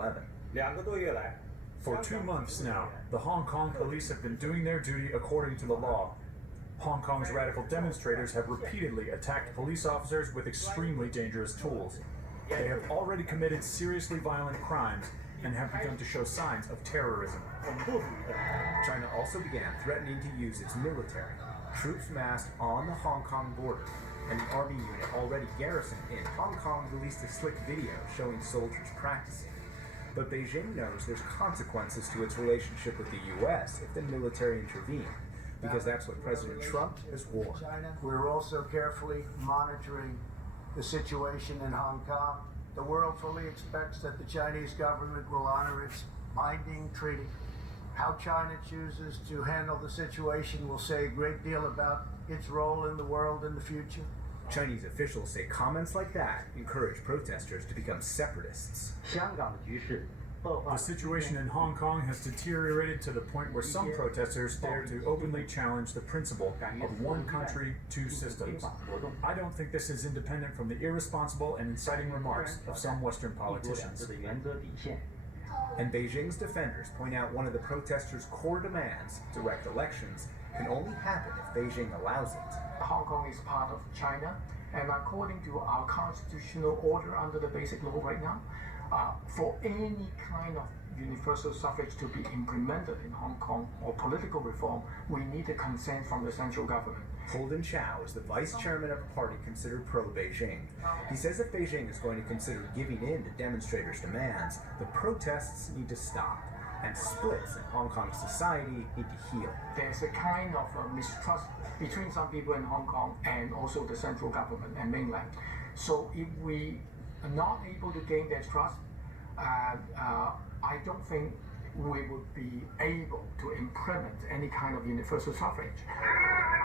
9/11. For 2 months now, the Hong Kong police have been doing their duty according to the law. Hong Kong's radical demonstrators have repeatedly attacked police officers with extremely dangerous tools. They have already committed seriously violent crimes and have begun to show signs of terrorism. China also began threatening to use its military. Troops massed on the Hong Kong border, and the army unit already garrisoned in Hong Kong released a slick video showing soldiers practicing. But Beijing knows there's consequences to its relationship with the U.S. if the military intervene, because that's what President Trump has warned. We're also carefully monitoring the situation in Hong Kong. The world fully expects that the Chinese government will honor its binding treaty. How China chooses to handle the situation will say a great deal about its role in the world in the future. Chinese officials say comments like that encourage protesters to become separatists. The situation in Hong Kong has deteriorated to the point where some protesters dare to openly challenge the principle of one country, two systems. I don't think this is independent from the irresponsible and inciting remarks of some Western politicians. And Beijing's defenders point out one of the protesters' core demands, direct elections, can only happen if Beijing allows it. Hong Kong is part of China, and according to our constitutional order under the basic law right now, for any kind of universal suffrage to be implemented in Hong Kong or political reform, we need the consent from the central government. Holden Chow is the vice chairman of a party considered pro-Beijing. He says if Beijing is going to consider giving in to demonstrators' demands, the protests need to stop, and splits in Hong Kong society need to heal. There's a kind of mistrust between some people in Hong Kong and also the central government and mainland. So if we are not able to gain their trust, I don't think we would be able to implement any kind of universal suffrage.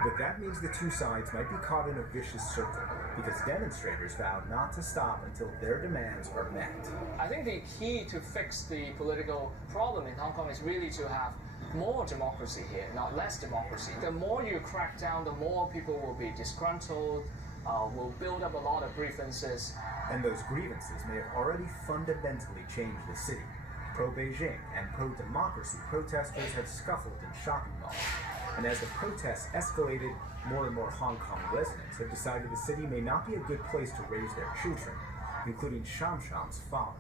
But that means the two sides might be caught in a vicious circle, because demonstrators vow not to stop until their demands are met. I think the key to fix the political problem in Hong Kong is really to have more democracy here, not less democracy. The more you crack down, the more people will be disgruntled, will build up a lot of grievances. And those grievances may have already fundamentally changed the city. Pro-Beijing and pro-democracy protesters have scuffled in shopping malls. And as the protests escalated, more and more Hong Kong residents have decided the city may not be a good place to raise their children, including Sham Sham's father.